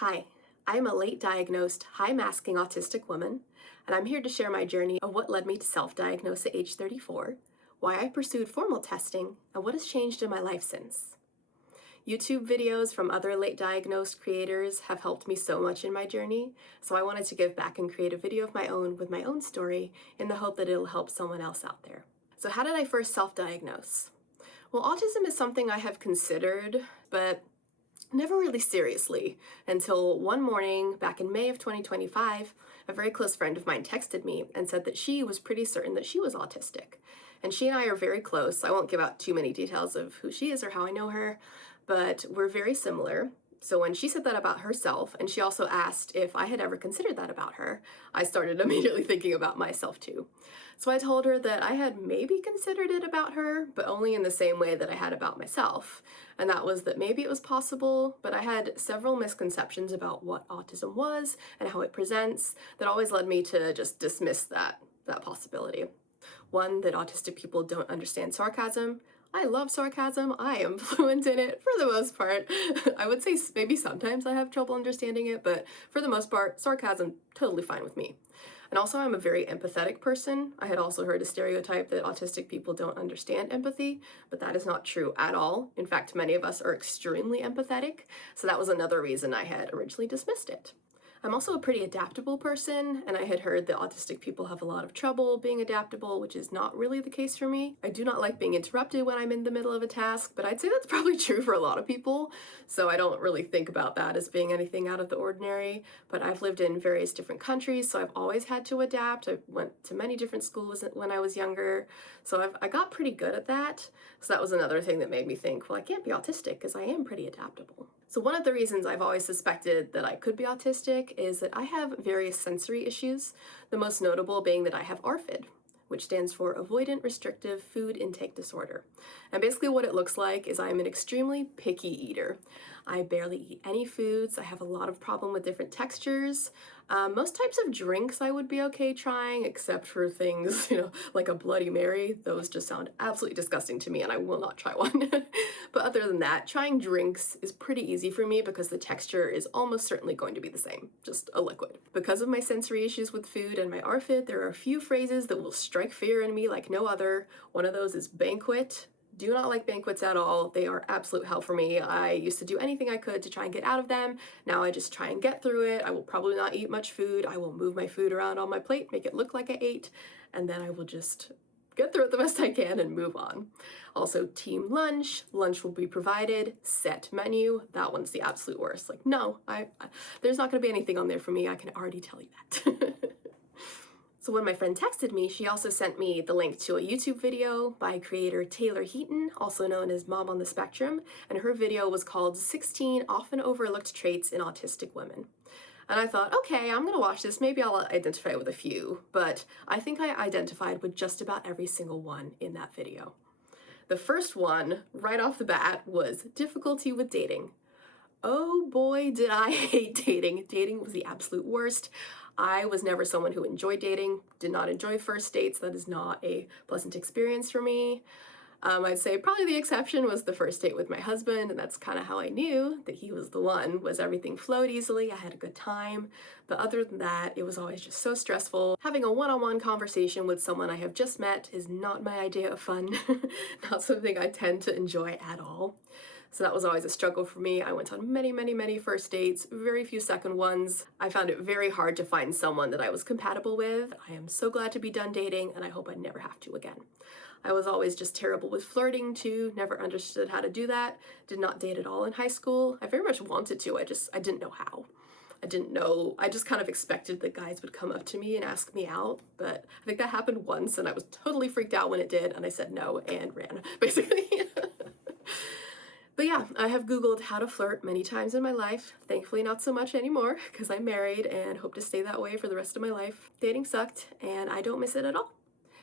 Hi, I'm a late diagnosed, high masking autistic woman, and I'm here to share my journey of what led me to self-diagnose at age 34, why I pursued formal testing, and what has changed in my life since. YouTube videos from other late diagnosed creators have helped me so much in my journey, so I wanted to give back and create a video of my own with my own story in the hope that it'll help someone else out there. So how did I first self-diagnose? Well, autism is something I have considered, but never really seriously, until one morning back in May of 2025, a very close friend of mine texted me and said that she was pretty certain that she was autistic. And she and I are very close. I won't give out too many details of who she is or how I know her, but we're very similar. So when she said that about herself, and she also asked if I had ever considered that about her, I started immediately thinking about myself too. So I told her that I had maybe considered it about her, but only in the same way that I had about myself. And that was that maybe it was possible, but I had several misconceptions about what autism was and how it presents that always led me to just dismiss that possibility. One, that autistic people don't understand sarcasm. I love sarcasm. I am fluent in it for the most part. I would say maybe sometimes I have trouble understanding it, but for the most part, sarcasm, totally fine with me. And also, I'm a very empathetic person. I had also heard a stereotype that autistic people don't understand empathy, but that is not true at all. In fact, many of us are extremely empathetic, so that was another reason I had originally dismissed it. I'm also a pretty adaptable person, and I had heard that autistic people have a lot of trouble being adaptable, which is not really the case for me. I do not like being interrupted when I'm in the middle of a task, but I'd say that's probably true for a lot of people, so I don't really think about that as being anything out of the ordinary. But I've lived in various different countries, so I've always had to adapt. I went to many different schools when I was younger, so I got pretty good at that. So that was another thing that made me think, well, I can't be autistic because I am pretty adaptable. So one of the reasons I've always suspected that I could be autistic is that I have various sensory issues, the most notable being that I have ARFID, which stands for Avoidant Restrictive Food Intake Disorder. And basically what it looks like is I'm an extremely picky eater. I barely eat any foods. I have a lot of problem with different textures. Most types of drinks I would be okay trying, except for things, like a Bloody Mary. Those just sound absolutely disgusting to me and I will not try one. But other than that, trying drinks is pretty easy for me because the texture is almost certainly going to be the same, just a liquid. Because of my sensory issues with food and my ARFID, there are a few phrases that will strike fear in me like no other. One of those is banquet. Do not like banquets at all. They are absolute hell for me. I used to do anything I could to try and get out of them. Now I just try and get through it. I will probably not eat much food. I will move my food around on my plate, make it look like I ate, and then I will just get through it the best I can and move on. Also, team lunch. Lunch will be provided. Set menu. That one's the absolute worst. Like, no, there's not going to be anything on there for me. I can already tell you that. So when my friend texted me, she also sent me the link to a YouTube video by creator Taylor Heaton, also known as Mom on the Spectrum, and her video was called 16 Often Overlooked Traits in Autistic Women. And I thought, okay, I'm gonna watch this, maybe I'll identify with a few, but I think I identified with just about every single one in that video. The first one, right off the bat, was difficulty with dating. Oh boy, did I hate dating. Dating was the absolute worst. I was never someone who enjoyed dating, did not enjoy first dates. That is not a pleasant experience for me. I'd say probably the exception was the first date with my husband, and that's kind of how I knew that he was the one, was everything flowed easily, I had a good time. But other than that, it was always just so stressful. Having a one-on-one conversation with someone I have just met is not my idea of fun, not something I tend to enjoy at all. So that was always a struggle for me. I went on many, many, many first dates, very few second ones. I found it very hard to find someone that I was compatible with. I am so glad to be done dating, and I hope I never have to again. I was always just terrible with flirting too, never understood how to do that, did not date at all in high school. I very much wanted to, I didn't know how. I just kind of expected that guys would come up to me and ask me out, but I think that happened once and I was totally freaked out when it did, and I said no and ran, basically. But yeah, I have Googled how to flirt many times in my life. Thankfully not so much anymore because I'm married and hope to stay that way for the rest of my life. Dating sucked and I don't miss it at all.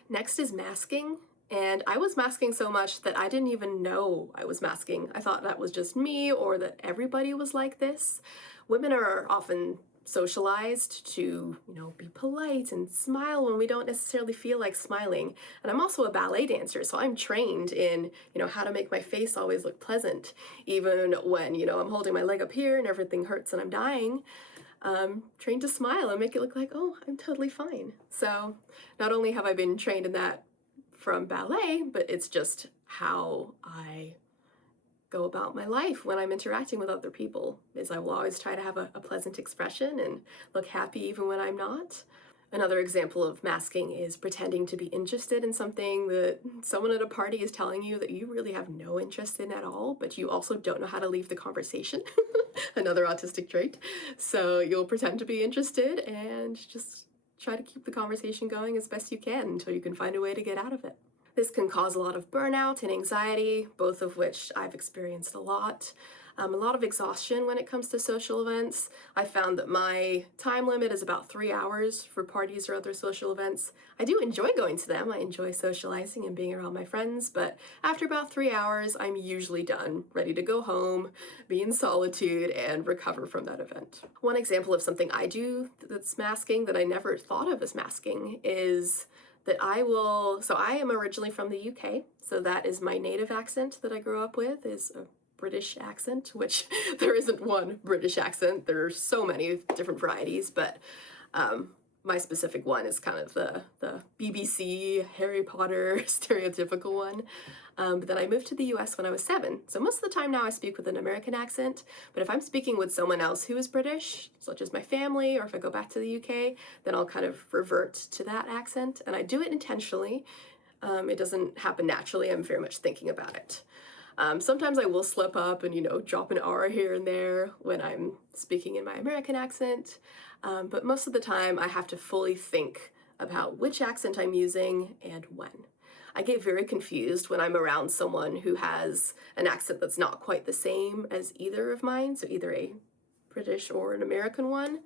Next is masking. And I was masking so much that I didn't even know I was masking. I thought that was just me or that everybody was like this. Women are often socialized to, be polite and smile when we don't necessarily feel like smiling. And I'm also a ballet dancer, so I'm trained in, how to make my face always look pleasant, even when, I'm holding my leg up here and everything hurts and I'm dying. Trained to smile and make it look like, oh, I'm totally fine. So not only have I been trained in that from ballet, but it's just how I go about my life when I'm interacting with other people, is I will always try to have a pleasant expression and look happy even when I'm not. Another example of masking is pretending to be interested in something that someone at a party is telling you that you really have no interest in at all, but you also don't know how to leave the conversation. Another autistic trait. So you'll pretend to be interested and just try to keep the conversation going as best you can until you can find a way to get out of it. This can cause a lot of burnout and anxiety, both of which I've experienced a lot. A lot of exhaustion when it comes to social events. I found that my time limit is about 3 hours for parties or other social events. I do enjoy going to them. I enjoy socializing and being around my friends, but after about 3 hours, I'm usually done, ready to go home, be in solitude, and recover from that event. One example of something I do that's masking that I never thought of as masking is that I am originally from the UK, so that is my native accent that I grew up with, is a British accent, which there isn't one British accent, there are so many different varieties, but my specific one is kind of the BBC, Harry Potter stereotypical one. But then I moved to the US when I was 7, so most of the time now I speak with an American accent, but if I'm speaking with someone else who is British, such as my family, or if I go back to the UK, then I'll kind of revert to that accent, and I do it intentionally. It doesn't happen naturally, I'm very much thinking about it. Sometimes I will slip up and, drop an R here and there when I'm speaking in my American accent, but most of the time I have to fully think about which accent I'm using and when. I get very confused when I'm around someone who has an accent that's not quite the same as either of mine, so either a British or an American one.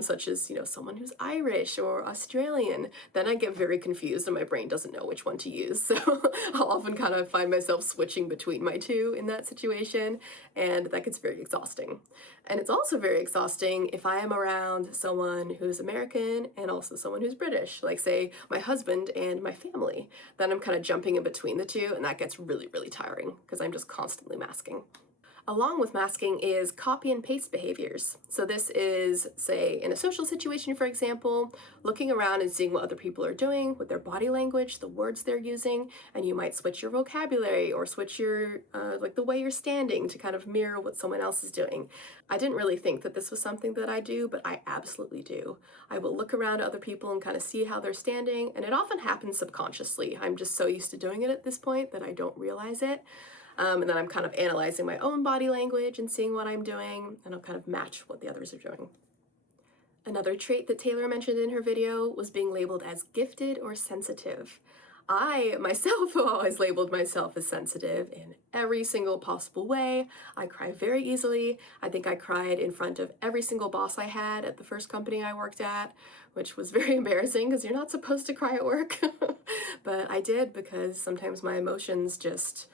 Such as, someone who's Irish or Australian, then I get very confused and my brain doesn't know which one to use. So I'll often kind of find myself switching between my two in that situation, and that gets very exhausting. And it's also very exhausting if I am around someone who's American and also someone who's British, like say my husband and my family. Then I'm kind of jumping in between the two, and that gets really, really tiring because I'm just constantly masking. Along with masking is copy and paste behaviors. So this is, say, in a social situation, for example, looking around and seeing what other people are doing with their body language, the words they're using, and you might switch your vocabulary or switch your, the way you're standing to kind of mirror what someone else is doing. I didn't really think that this was something that I do, but I absolutely do. I will look around at other people and kind of see how they're standing, and it often happens subconsciously. I'm just so used to doing it at this point that I don't realize it. And then I'm kind of analyzing my own body language and seeing what I'm doing, and I'll kind of match what the others are doing. Another trait that Taylor mentioned in her video was being labeled as gifted or sensitive. I, myself, have always labeled myself as sensitive in every single possible way. I cry very easily. I think I cried in front of every single boss I had at the first company I worked at, which was very embarrassing because you're not supposed to cry at work. But I did because sometimes my emotions just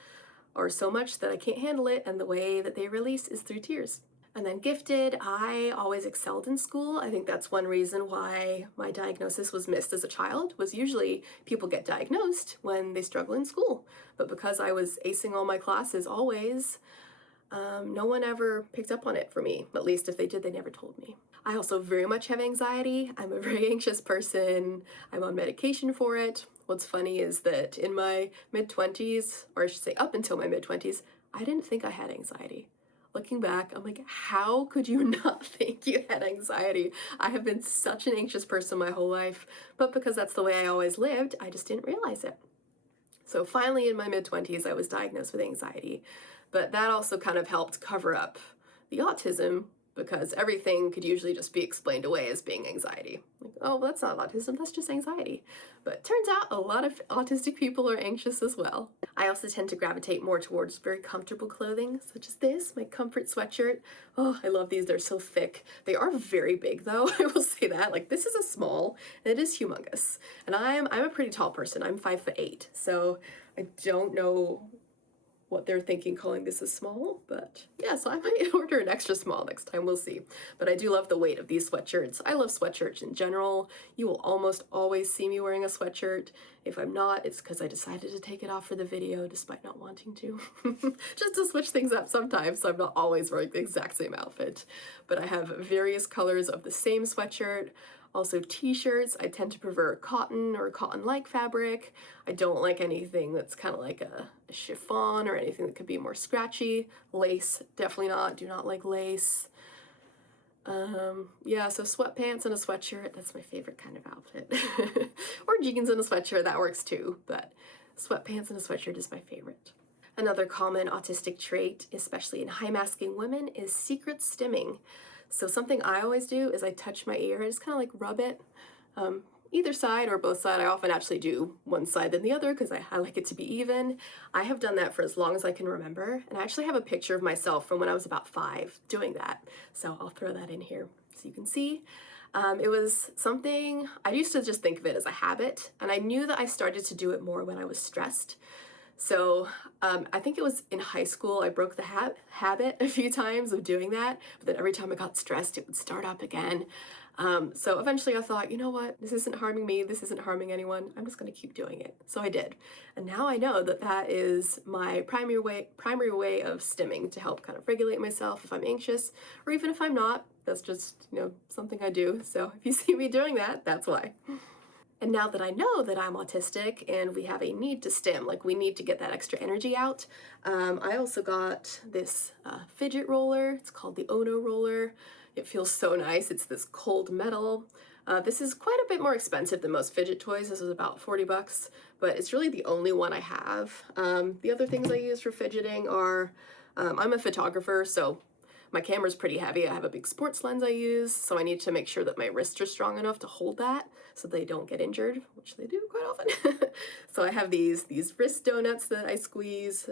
or so much that I can't handle it, and the way that they release is through tears. And then gifted, I always excelled in school. I think that's one reason why my diagnosis was missed as a child, was usually people get diagnosed when they struggle in school. But because I was acing all my classes always, no one ever picked up on it for me. At least if they did, they never told me. I also very much have anxiety. I'm a very anxious person. I'm on medication for it. What's funny is that in my mid-20s, or I should say up until my mid-20s, I didn't think I had anxiety. Looking back, I'm like, how could you not think you had anxiety? I have been such an anxious person my whole life, but because that's the way I always lived, I just didn't realize it. So finally in my mid-20s, I was diagnosed with anxiety, but that also kind of helped cover up the autism, because everything could usually just be explained away as being anxiety. Like, oh, well, that's not autism, that's just anxiety. But turns out a lot of autistic people are anxious as well. I also tend to gravitate more towards very comfortable clothing, such as this, my comfort sweatshirt. Oh, I love these, they're so thick. They are very big though, I will say that. Like, this is a small, and it is humongous. And I'm a pretty tall person, I'm 5'8", so I don't know what they're thinking calling this a small, but yeah, so I might order an extra small next time, we'll see. But I do love the weight of these sweatshirts. I love sweatshirts in general. You will almost always see me wearing a sweatshirt. If I'm not, it's because I decided to take it off for the video despite not wanting to. Just to switch things up sometimes, so I'm not always wearing the exact same outfit. But I have various colors of the same sweatshirt. Also t-shirts, I tend to prefer cotton or cotton-like fabric. I don't like anything that's kind of like a chiffon or anything that could be more scratchy. Lace, definitely not, do not like lace. Yeah, so sweatpants and a sweatshirt, that's my favorite kind of outfit. Or jeans and a sweatshirt, that works too, but sweatpants and a sweatshirt is my favorite. Another common autistic trait, especially in high-masking women, is secret stimming. So something I always do is I touch my ear, I just kind of like rub it, either side or both sides. I often actually do one side than the other because I like it to be even. I have done that for as long as I can remember, and I actually have a picture of myself from when I was about 5 doing that. So I'll throw that in here so you can see. It was something, I used to just think of it as a habit, and I knew that I started to do it more when I was stressed. So I think it was in high school I broke the habit a few times of doing that, but then every time I got stressed it would start up again. So eventually I thought, you know what, this isn't harming me, this isn't harming anyone, I'm just going to keep doing it. So I did. And now I know that that is my primary way of stimming to help kind of regulate myself if I'm anxious, or even if I'm not. That's just, you know, something I do. So if you see me doing that, that's why. And now that I know that I'm autistic and we have a need to stim, like we need to get that extra energy out, I also got this fidget roller. It's called the Ono roller. It feels so nice. It's this cold metal. This is quite a bit more expensive than most fidget toys. This is about 40 bucks, but it's really the only one I have. The other things I use for fidgeting are, I'm a photographer, so my camera's pretty heavy. I have a big sports lens I use, so I need to make sure that my wrists are strong enough to hold that so they don't get injured, which they do quite often. So I have these wrist donuts that I squeeze.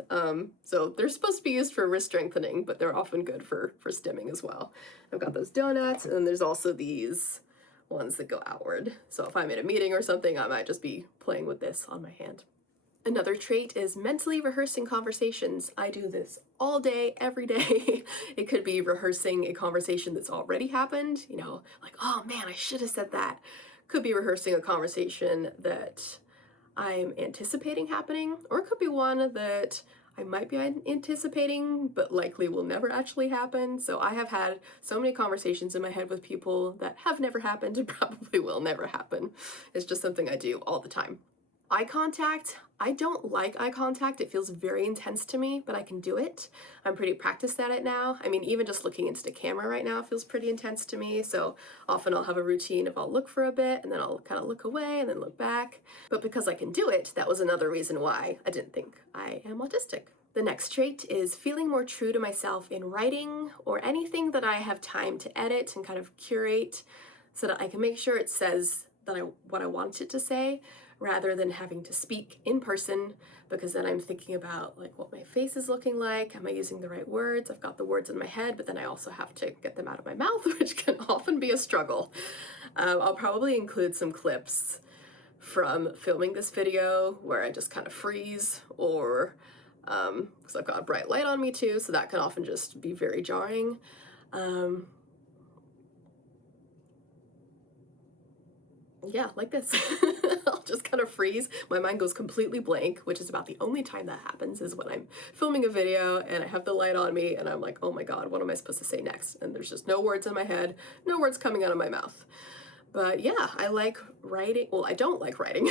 So they're supposed to be used for wrist strengthening, but they're often good for stimming as well. I've got those donuts, and then there's also these ones that go outward. So if I'm in a meeting or something, I might just be playing with this on my hand. Another trait is mentally rehearsing conversations. I do this all day, every day. It could be rehearsing a conversation that's already happened, you know, like, oh man, I should have said that. Could be rehearsing a conversation that I'm anticipating happening, or it could be one that I might be anticipating, but likely will never actually happen. So I have had so many conversations in my head with people that have never happened and probably will never happen. It's just something I do all the time. Eye contact, I don't like eye contact. It feels very intense to me, but I can do it. I'm pretty practiced at it now. I mean, even just looking into the camera right now feels pretty intense to me. So often I'll have a routine of I'll look for a bit and then I'll kind of look away and then look back. But because I can do it, that was another reason why I didn't think I am autistic. The next trait is feeling more true to myself in writing or anything that I have time to edit and kind of curate so that I can make sure it says that what I want it to say, rather than having to speak in person, because then I'm thinking about like what my face is looking like, am I using the right words? I've got the words in my head, but then I also have to get them out of my mouth, which can often be a struggle. I'll probably include some clips from filming this video where I just kind of freeze, or because I've got a bright light on me too, so that can often just be very jarring. Yeah, like this. I'll just kind of freeze. My mind goes completely blank, which is about the only time that happens is when I'm filming a video and I have the light on me and I'm like, oh my God, what am I supposed to say next? And there's just no words in my head, no words coming out of my mouth. But yeah, I like writing. Well, I don't like writing,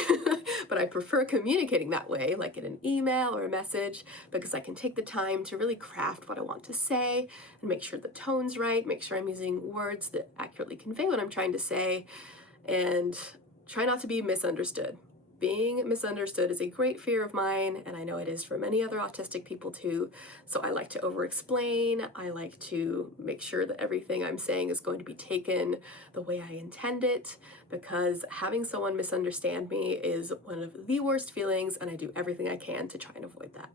but I prefer communicating that way, like in an email or a message, because I can take the time to really craft what I want to say and make sure the tone's right, make sure I'm using words that accurately convey what I'm trying to say, and try not to be misunderstood. Being misunderstood is a great fear of mine, and I know it is for many other autistic people too. So I like to over-explain. I like to make sure that everything I'm saying is going to be taken the way I intend it, because having someone misunderstand me is one of the worst feelings, and I do everything I can to try and avoid that.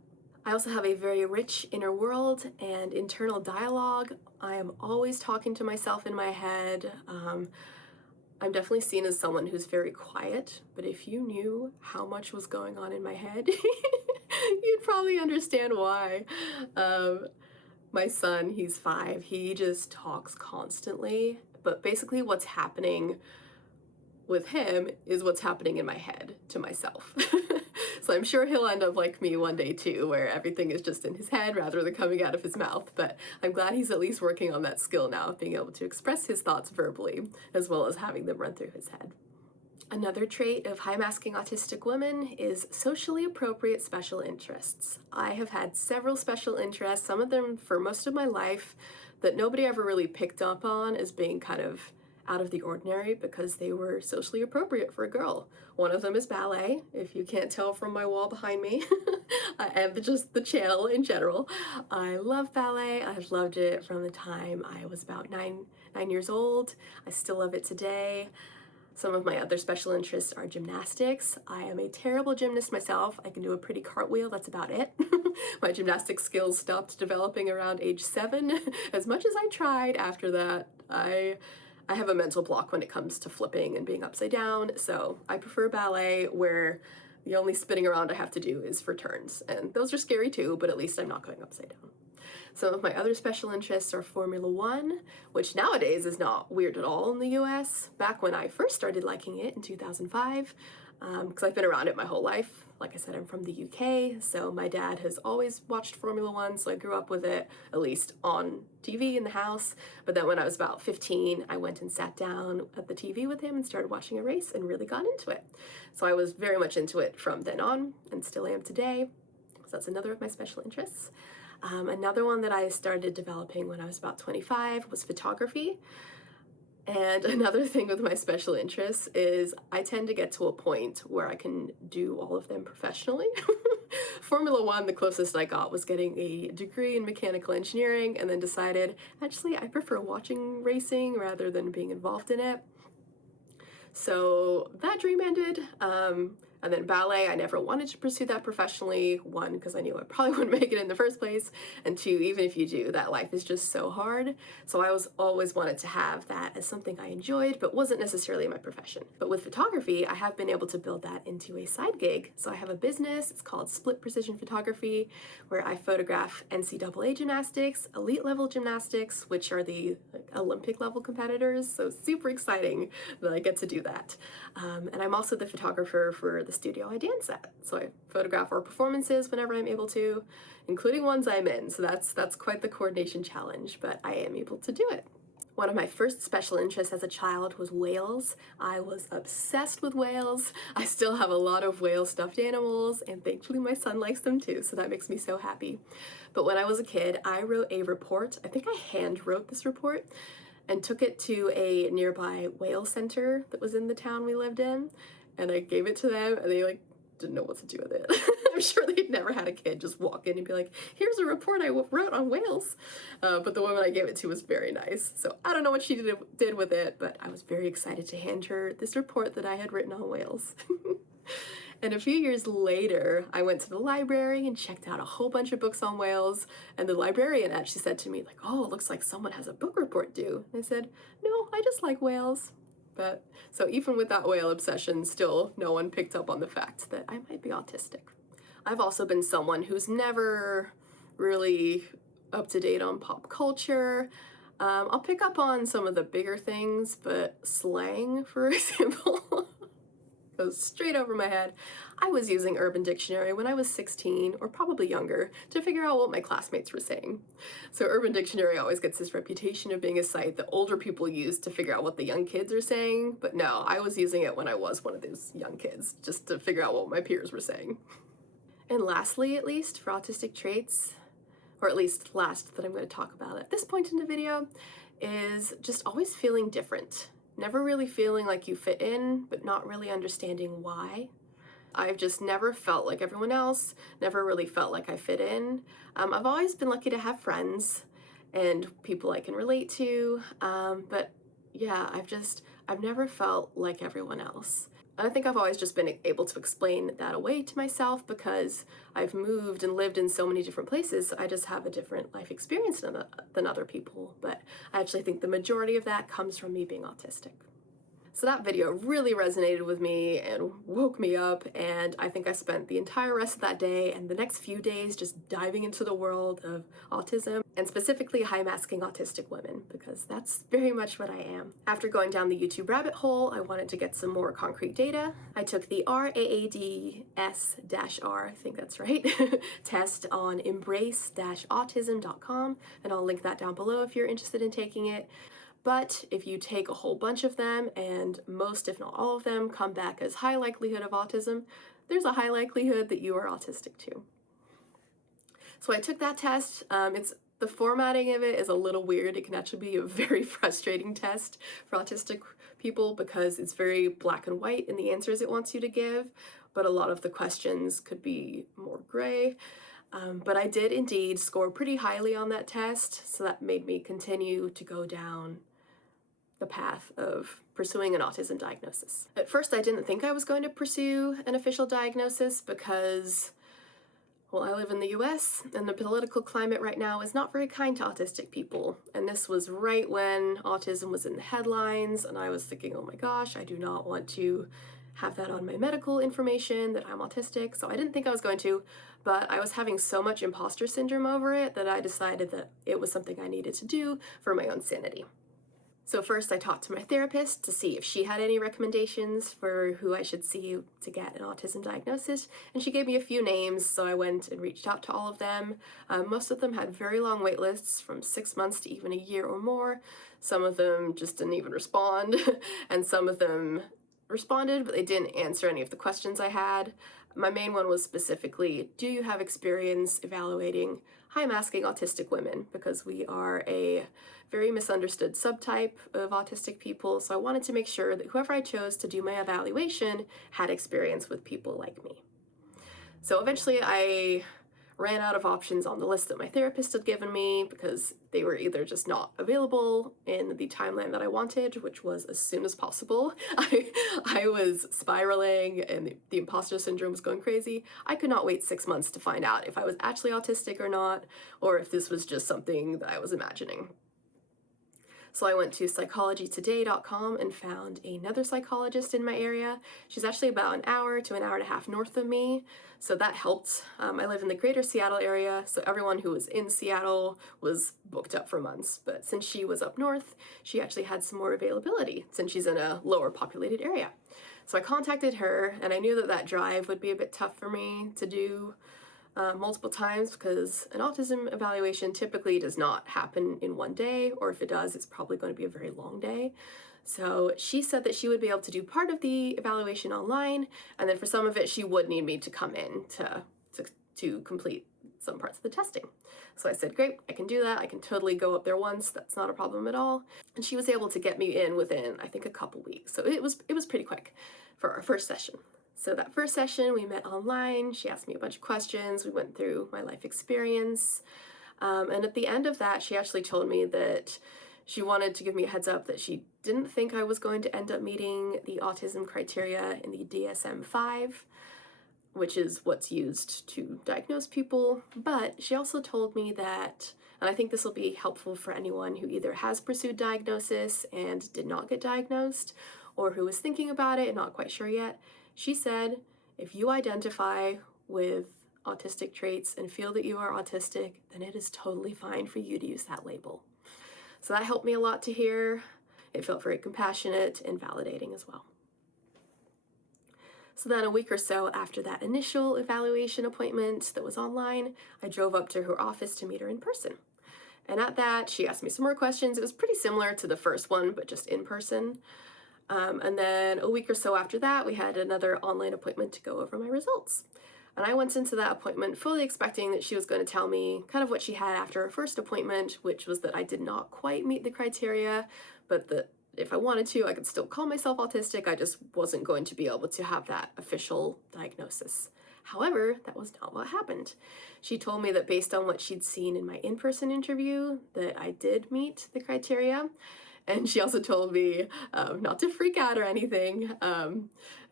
I also have a very rich inner world and internal dialogue. I am always talking to myself in my head. I'm definitely seen as someone who's very quiet, but if you knew how much was going on in my head, You'd probably understand why. My son, he's 5, he just talks constantly, but basically what's happening with him is what's happening in my head to myself. So I'm sure he'll end up like me one day too, where everything is just in his head rather than coming out of his mouth. But I'm glad he's at least working on that skill now of being able to express his thoughts verbally, as well as having them run through his head. Another trait of high-masking autistic women is socially appropriate special interests. I have had several special interests, some of them for most of my life, that nobody ever really picked up on as being kind of out of the ordinary because they were socially appropriate for a girl. One of them is ballet, if you can't tell from my wall behind me, and just the channel in general. I love ballet. I've loved it from the time I was about nine years old. I still love it today. Some of my other special interests are gymnastics. I am a terrible gymnast myself. I can do a pretty cartwheel, that's about it. My gymnastic skills stopped developing around age 7. As much as I tried after that, I have a mental block when it comes to flipping and being upside down, so I prefer ballet where the only spinning around I have to do is for turns. And those are scary too, but at least I'm not going upside down. Some of my other special interests are Formula One, which nowadays is not weird at all in the US. Back when I first started liking it in 2005, because I've been around it my whole life. Like I said, I'm from the UK, so my dad has always watched Formula One, so I grew up with it, at least on TV in the house. But then when I was about 15, I went and sat down at the TV with him and started watching a race and really got into it. So I was very much into it from then on, and still am today. So that's another of my special interests. Another one that I started developing when I was about 25 was photography. And another thing with my special interests is I tend to get to a point where I can do all of them professionally. Formula One, the closest I got was getting a degree in mechanical engineering, and then decided, actually, I prefer watching racing rather than being involved in it. So that dream ended. And then ballet, I never wanted to pursue that professionally. 1, because I knew I probably wouldn't make it in the first place. And 2, even if you do, that life is just so hard. So I always wanted to have that as something I enjoyed, but wasn't necessarily my profession. But with photography, I have been able to build that into a side gig. So I have a business, it's called Split Precision Photography, where I photograph NCAA gymnastics, elite level gymnastics, which are the Olympic level competitors. So super exciting that I get to do that. And I'm also the photographer for the studio I dance at. So I photograph our performances whenever I'm able to, including ones I'm in. So that's quite the coordination challenge, but I am able to do it. One of my first special interests as a child was whales. I was obsessed with whales. I still have a lot of whale stuffed animals, and thankfully my son likes them too, so that makes me so happy. But when I was a kid, I wrote a report. I think I hand wrote this report and took it to a nearby whale center that was in the town we lived in. And I gave it to them, and they didn't know what to do with it. I'm sure they'd never had a kid just walk in and be like, here's a report I wrote on whales. But the woman I gave it to was very nice. So I don't know what she did with it, but I was very excited to hand her this report that I had written on whales. And a few years later, I went to the library and checked out a whole bunch of books on whales. And the librarian actually said to me, oh, it looks like someone has a book report due. And I said, no, I just like whales. But so even with that whale obsession, still no one picked up on the fact that I might be autistic. I've also been someone who's never really up to date on pop culture. I'll pick up on some of the bigger things, but slang, for example, goes straight over my head. I was using Urban Dictionary when I was 16, or probably younger, to figure out what my classmates were saying. So Urban Dictionary always gets this reputation of being a site that older people use to figure out what the young kids are saying, but no, I was using it when I was one of those young kids, just to figure out what my peers were saying. And lastly, at least, for autistic traits, or at least last that I'm going to talk about at this point in the video, is just always feeling different. Never really feeling like you fit in, but not really understanding why. I've just never felt like everyone else, never really felt like I fit in. I've always been lucky to have friends and people I can relate to, but yeah, I've never felt like everyone else. And I think I've always just been able to explain that away to myself because I've moved and lived in so many different places. So I just have a different life experience than other people. But I actually think the majority of that comes from me being autistic. So that video really resonated with me and woke me up, and I think I spent the entire rest of that day and the next few days just diving into the world of autism, and specifically high-masking autistic women, because that's very much what I am. After going down the YouTube rabbit hole, I wanted to get some more concrete data. I took the RAADS-R, I think that's right, test on embrace-autism.com, and I'll link that down below if you're interested in taking it. But if you take a whole bunch of them, and most, if not all of them, come back as high likelihood of autism, there's a high likelihood that you are autistic too. So I took that test. The formatting of it is a little weird. It can actually be a very frustrating test for autistic people because it's very black and white in the answers it wants you to give, but a lot of the questions could be more gray. But I did indeed score pretty highly on that test, so that made me continue to go down the path of pursuing an autism diagnosis. At first, I didn't think I was going to pursue an official diagnosis because, well, I live in the US, and the political climate right now is not very kind to autistic people. And this was right when autism was in the headlines, and I was thinking, oh my gosh, I do not want to have that on my medical information that I'm autistic, so I didn't think I was going to, but I was having so much imposter syndrome over it that I decided that it was something I needed to do for my own sanity. So first I talked to my therapist to see if she had any recommendations for who I should see to get an autism diagnosis, and she gave me a few names, so I went and reached out to all of them. Most of them had very long wait lists, from 6 months to even a year or more. Some of them just didn't even respond, and some of them responded, but they didn't answer any of the questions I had. My main one was specifically, do you have experience evaluating high-masking autistic women? Because we are a very misunderstood subtype of autistic people, so I wanted to make sure that whoever I chose to do my evaluation had experience with people like me. So eventually I ran out of options on the list that my therapist had given me because they were either just not available in the timeline that I wanted, which was as soon as possible. I was spiraling and the imposter syndrome was going crazy. I could not wait 6 months to find out if I was actually autistic or not, or if this was just something that I was imagining. So I went to psychologytoday.com and found another psychologist in my area. She's actually about an hour to an hour and a half north of me, so that helped. I live in the greater Seattle area, so everyone who was in Seattle was booked up for months. But since she was up north, she actually had some more availability since she's in a lower populated area. So I contacted her, and I knew that that drive would be a bit tough for me to do multiple times because an autism evaluation typically does not happen in one day, or if it does, it's probably going to be a very long day. So she said that she would be able to do part of the evaluation online, and then for some of it she would need me to come in to complete some parts of the testing. So I said, great, I can do that. I can totally go up there once. That's not a problem at all. And she was able to get me in within, I think, a couple weeks. So it was pretty quick for our first session. So that first session, we met online. She asked me a bunch of questions. We went through my life experience. And at the end of that, she actually told me that she wanted to give me a heads up that she didn't think I was going to end up meeting the autism criteria in the DSM-5, which is what's used to diagnose people. But she also told me that, and I think this will be helpful for anyone who either has pursued diagnosis and did not get diagnosed, or who is thinking about it and not quite sure yet. She said, if you identify with autistic traits and feel that you are autistic, then it is totally fine for you to use that label. So that helped me a lot to hear. It felt very compassionate and validating as well. So then a week or so after that initial evaluation appointment that was online, I drove up to her office to meet her in person. And at that, she asked me some more questions. It was pretty similar to the first one, but just in person. And then a week or so after that, we had another online appointment to go over my results. And I went into that appointment fully expecting that she was going to tell me kind of what she had after her first appointment, which was that I did not quite meet the criteria, but that if I wanted to, I could still call myself autistic. I just wasn't going to be able to have that official diagnosis. However, that was not what happened. She told me that based on what she'd seen in my in-person interview, that I did meet the criteria. And she also told me not to freak out or anything and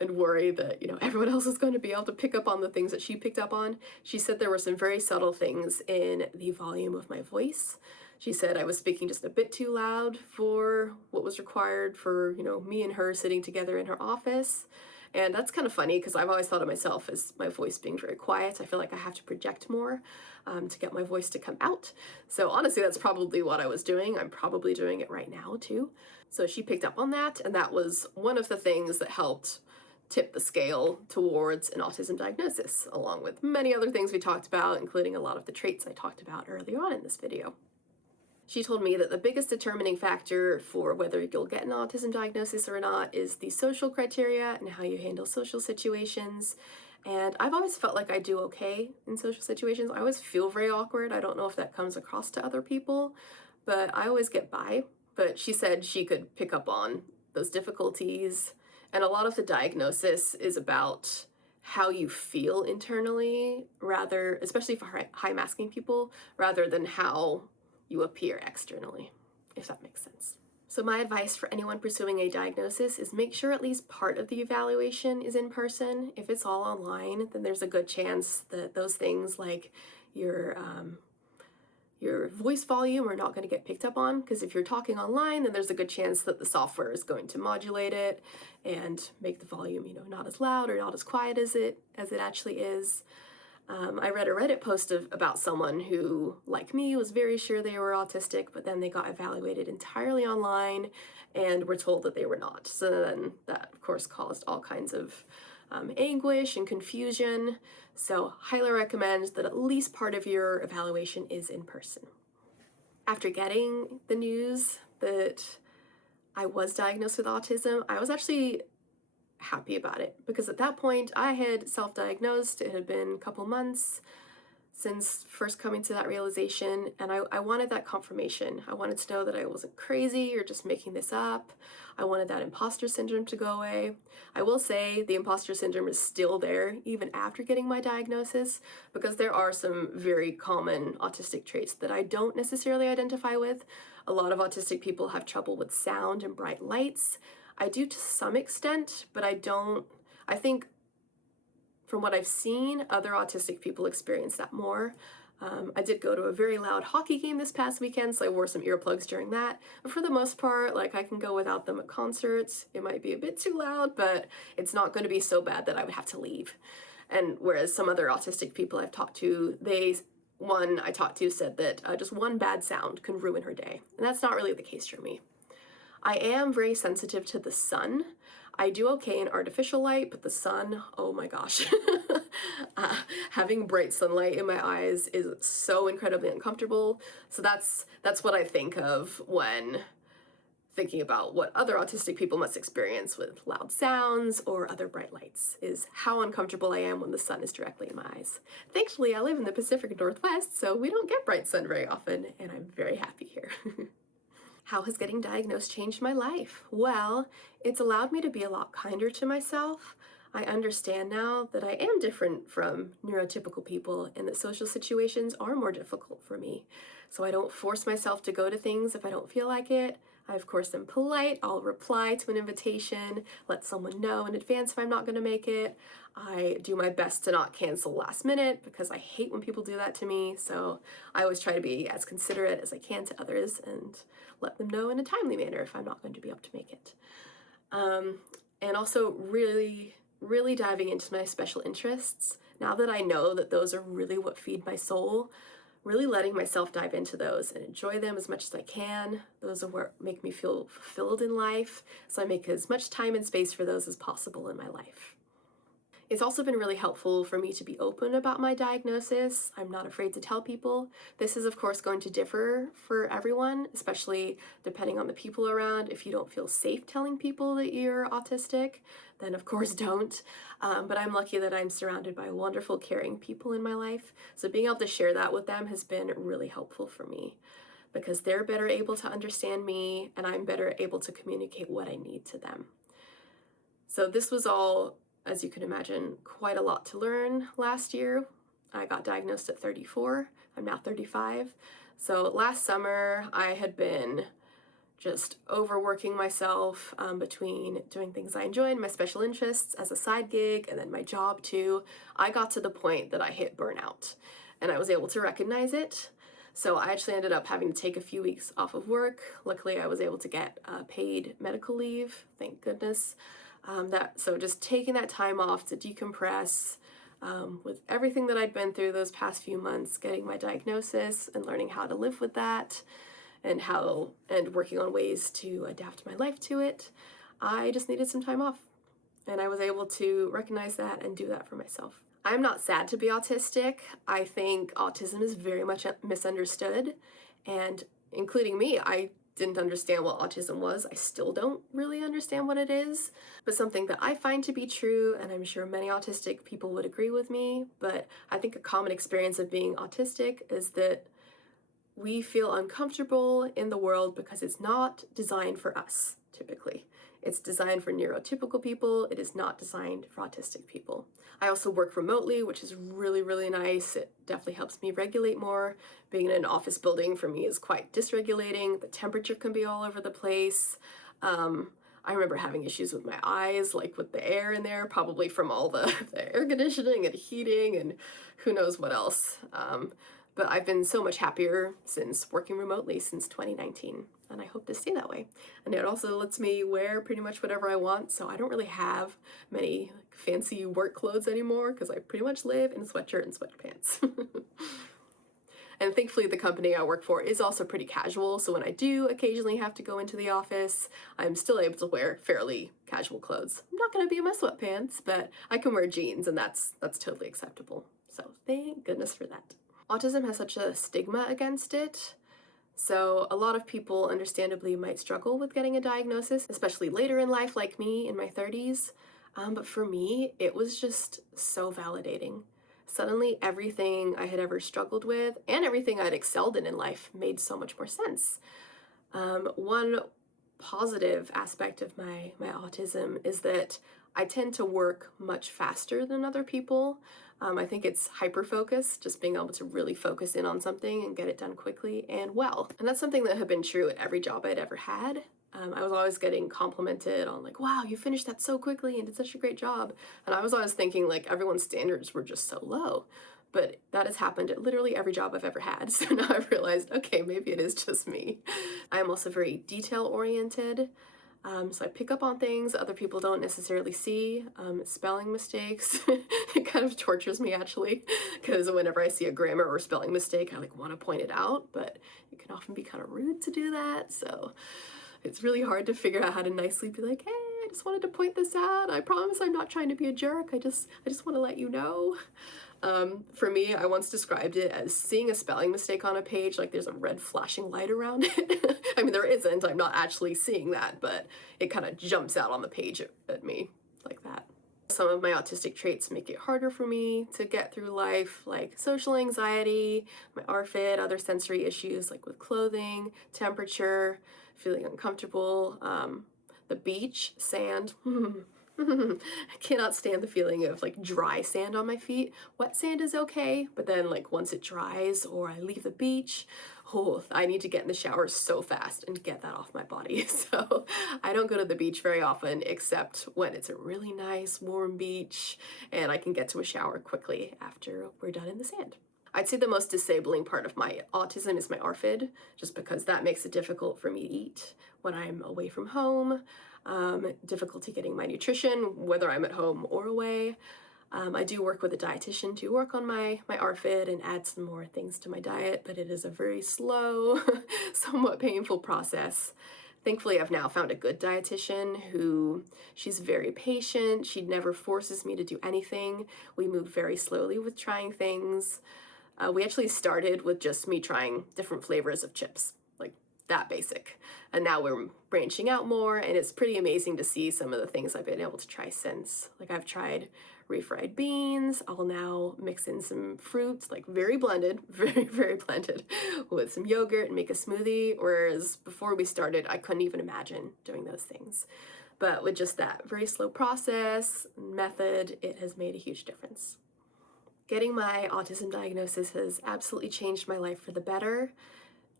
worry that, everyone else is going to be able to pick up on the things that she picked up on. She said there were some very subtle things in the volume of my voice She said I was speaking just a bit too loud for what was required for, me and her sitting together in her office. And that's kind of funny because I've always thought of myself as my voice being very quiet. I feel like I have to project more to get my voice to come out. So honestly, that's probably what I was doing. I'm probably doing it right now too. So she picked up on that, and that was one of the things that helped tip the scale towards an autism diagnosis, along with many other things we talked about, including a lot of the traits I talked about earlier on in this video. She told me that the biggest determining factor for whether you'll get an autism diagnosis or not is the social criteria and how you handle social situations. And I've always felt like I do okay in social situations. I always feel very awkward. I don't know if that comes across to other people, but I always get by. But she said she could pick up on those difficulties. And a lot of the diagnosis is about how you feel internally, rather, especially for high masking people, rather than how you appear externally, if that makes sense. So my advice for anyone pursuing a diagnosis is make sure at least part of the evaluation is in person. If it's all online, then there's a good chance that those things like your voice volume are not going to get picked up on, because if you're talking online, then there's a good chance that the software is going to modulate it and make the volume, not as loud or not as quiet as it actually is. I read a Reddit post about someone who, like me, was very sure they were autistic, but then they got evaluated entirely online and were told that they were not. So then that, of course, caused all kinds of anguish and confusion. So highly recommend that at least part of your evaluation is in person. After getting the news that I was diagnosed with autism, I was actually happy about it, because at that point I had self-diagnosed. It had been a couple months since first coming to that realization, and I wanted that confirmation. I wanted to know that I wasn't crazy or just making this up. I wanted that imposter syndrome to go away. I will say the imposter syndrome is still there even after getting my diagnosis, because there are some very common autistic traits that I don't necessarily identify with. A lot of autistic people have trouble with sound and bright lights. I do to some extent, but I think from what I've seen, other autistic people experience that more. I did go to a very loud hockey game this past weekend, so I wore some earplugs during that. But for the most part, I can go without them at concerts. It might be a bit too loud, but it's not going to be so bad that I would have to leave. And whereas some other autistic people I've talked to, one I talked to said that just one bad sound can ruin her day. And that's not really the case for me. I am very sensitive to the sun. I do okay in artificial light, but the sun, oh my gosh. Having bright sunlight in my eyes is so incredibly uncomfortable. So that's what I think of when thinking about what other autistic people must experience with loud sounds or other bright lights, is how uncomfortable I am when the sun is directly in my eyes. Thankfully, I live in the Pacific Northwest, so we don't get bright sun very often, and I'm very happy here. How has getting diagnosed changed my life? Well, it's allowed me to be a lot kinder to myself. I understand now that I am different from neurotypical people and that social situations are more difficult for me. So I don't force myself to go to things if I don't feel like it. I, of course, am polite. I'll reply to an invitation, let someone know in advance if I'm not going to make it. I do my best to not cancel last minute because I hate when people do that to me. So I always try to be as considerate as I can to others and let them know in a timely manner if I'm not going to be able to make it. And also really diving into my special interests. Now that I know that those are really what feed my soul, really letting myself dive into those and enjoy them as much as I can. Those are what make me feel fulfilled in life, so I make as much time and space for those as possible in my life. It's also been really helpful for me to be open about my diagnosis. I'm not afraid to tell people. This is, of course, going to differ for everyone, especially depending on the people around. If you don't feel safe telling people that you're autistic, then of course don't. But I'm lucky that I'm surrounded by wonderful, caring people in my life. So being able to share that with them has been really helpful for me, because they're better able to understand me and I'm better able to communicate what I need to them. So this was all, as you can imagine, quite a lot to learn last year. I got diagnosed at 34. I'm now 35. So last summer I had been just overworking myself between doing things I enjoyed, my special interests as a side gig, and then my job too. I got to the point that I hit burnout, and I was able to recognize it. So I actually ended up having to take a few weeks off of work. Luckily, I was able to get paid medical leave, thank goodness. So just taking that time off to decompress, with everything that I'd been through those past few months, getting my diagnosis and learning how to live with that, and working on ways to adapt my life to it, I just needed some time off. And I was able to recognize that and do that for myself. I'm not sad to be autistic. I think autism is very much misunderstood, and including me, I didn't understand what autism was. I still don't really understand what it is, but something that I find to be true, and I'm sure many autistic people would agree with me, but I think a common experience of being autistic is that we feel uncomfortable in the world because it's not designed for us, typically. It's designed for neurotypical people. It is not designed for autistic people. I also work remotely, which is really, really nice. It definitely helps me regulate more. Being in an office building for me is quite dysregulating. The temperature can be all over the place. I remember having issues with my eyes, like with the air in there, probably from all the air conditioning and heating and who knows what else. But I've been so much happier since working remotely since 2019, and I hope to stay that way. And it also lets me wear pretty much whatever I want, so I don't really have many fancy work clothes anymore because I pretty much live in a sweatshirt and sweatpants. And thankfully the company I work for is also pretty casual, so when I do occasionally have to go into the office, I'm still able to wear fairly casual clothes. I'm not gonna be in my sweatpants, but I can wear jeans, and that's totally acceptable. So thank goodness for that. Autism has such a stigma against it, so a lot of people understandably might struggle with getting a diagnosis, especially later in life like me in my 30s, but for me, it was just so validating. Suddenly everything I had ever struggled with and everything I'd excelled in life made so much more sense. One positive aspect of my autism is that I tend to work much faster than other people. I think it's hyper-focus, just being able to really focus in on something and get it done quickly and well. And that's something that had been true at every job I'd ever had. I was always getting complimented on like, wow, you finished that so quickly and did such a great job. And I was always thinking like everyone's standards were just so low. But that has happened at literally every job I've ever had. So now I've realized, okay, maybe it is just me. I'm also very detail-oriented. So I pick up on things other people don't necessarily see. Spelling mistakes, it kind of tortures me actually, because whenever I see a grammar or spelling mistake, I like want to point it out, but it can often be kind of rude to do that. So it's really hard to figure out how to nicely be like, hey, I just wanted to point this out. I promise I'm not trying to be a jerk. I just want to let you know. For me, I once described it as seeing a spelling mistake on a page, like there's a red flashing light around it. I mean, there isn't, I'm not actually seeing that, but it kind of jumps out on the page at me like that. Some of my autistic traits make it harder for me to get through life, like social anxiety, my ARFID, other sensory issues like with clothing, temperature, feeling uncomfortable, the beach, sand. I cannot stand the feeling of like dry sand on my feet. Wet sand is okay, but then like once it dries or I leave the beach, oh, I need to get in the shower so fast and get that off my body. So I don't go to the beach very often except when it's a really nice warm beach and I can get to a shower quickly after we're done in the sand. I'd say the most disabling part of my autism is my ARFID, just because that makes it difficult for me to eat when I'm away from home. Difficulty getting my nutrition, whether I'm at home or away. I do work with a dietitian to work on my ARFID and add some more things to my diet, but it is a very slow, somewhat painful process. Thankfully, I've now found a good dietitian she's very patient. She never forces me to do anything. We move very slowly with trying things. We actually started with just me trying different flavors of chips, like that basic. And now we're branching out more, and it's pretty amazing to see some of the things I've been able to try since. Like I've tried refried beans. I'll now mix in some fruits, like very blended, very, very blended, with some yogurt and make a smoothie, whereas before we started, I couldn't even imagine doing those things. But with just that very slow process, method, it has made a huge difference. Getting my autism diagnosis has absolutely changed my life for the better.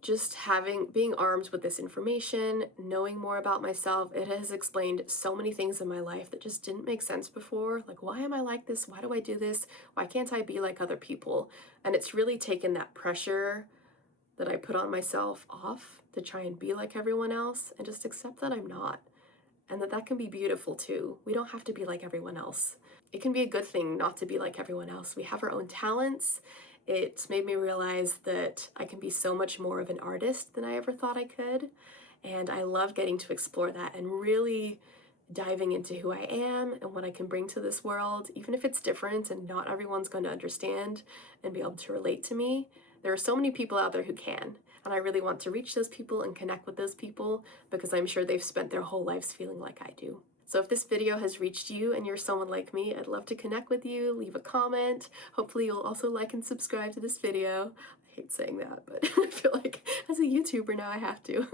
Just being armed with this information, knowing more about myself, it has explained so many things in my life that just didn't make sense before. Like, why am I like this? Why do I do this? Why can't I be like other people? And it's really taken that pressure that I put on myself off to try and be like everyone else and just accept that I'm not. And that can be beautiful too. We don't have to be like everyone else. It can be a good thing not to be like everyone else. We have our own talents. It's made me realize that I can be so much more of an artist than I ever thought I could. And I love getting to explore that and really diving into who I am and what I can bring to this world, even if it's different and not everyone's going to understand and be able to relate to me. There are so many people out there who can, and I really want to reach those people and connect with those people because I'm sure they've spent their whole lives feeling like I do. So if this video has reached you and you're someone like me, I'd love to connect with you, leave a comment. Hopefully you'll also like and subscribe to this video. I hate saying that, but I feel like as a YouTuber now I have to.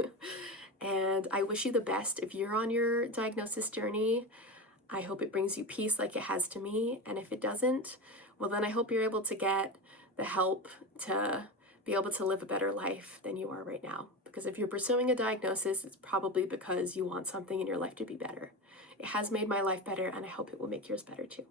And I wish you the best if you're on your diagnosis journey. I hope it brings you peace like it has to me. And if it doesn't, well, then I hope you're able to get the help to be able to live a better life than you are right now. Because if you're pursuing a diagnosis, it's probably because you want something in your life to be better. It has made my life better, and I hope it will make yours better too.